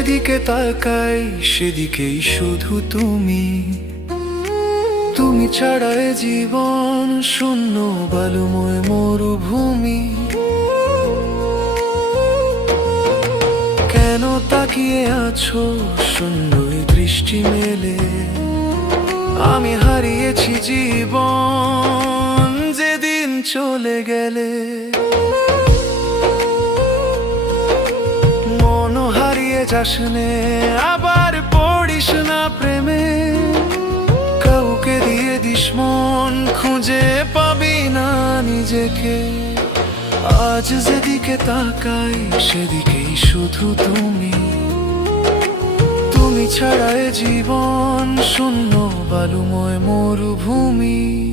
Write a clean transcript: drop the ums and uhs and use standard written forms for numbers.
যেদিকে তাকাই সেদিকেই শুধু তুমি। তুমি ছাড়া এ জীবন শূন্য বালুময় মরুভূমি। কেন তাকিয়ে আছো শূন্য দৃষ্টি মেলে? আমি হারিয়েছি জীবন যেদিন চলে গেলে। মন হারিয়ে যাস নে, আবার পড়িস না প্রেমে। কাউকে দিয়ে দিস মন, খুঁজে পাবি না নিজেকে। আজ যেদিকে তাকাই সেদিকেই শুধু তুমি। তুমি ছাড়া এ জীবন শূন্য বালুময় মরুভূমি।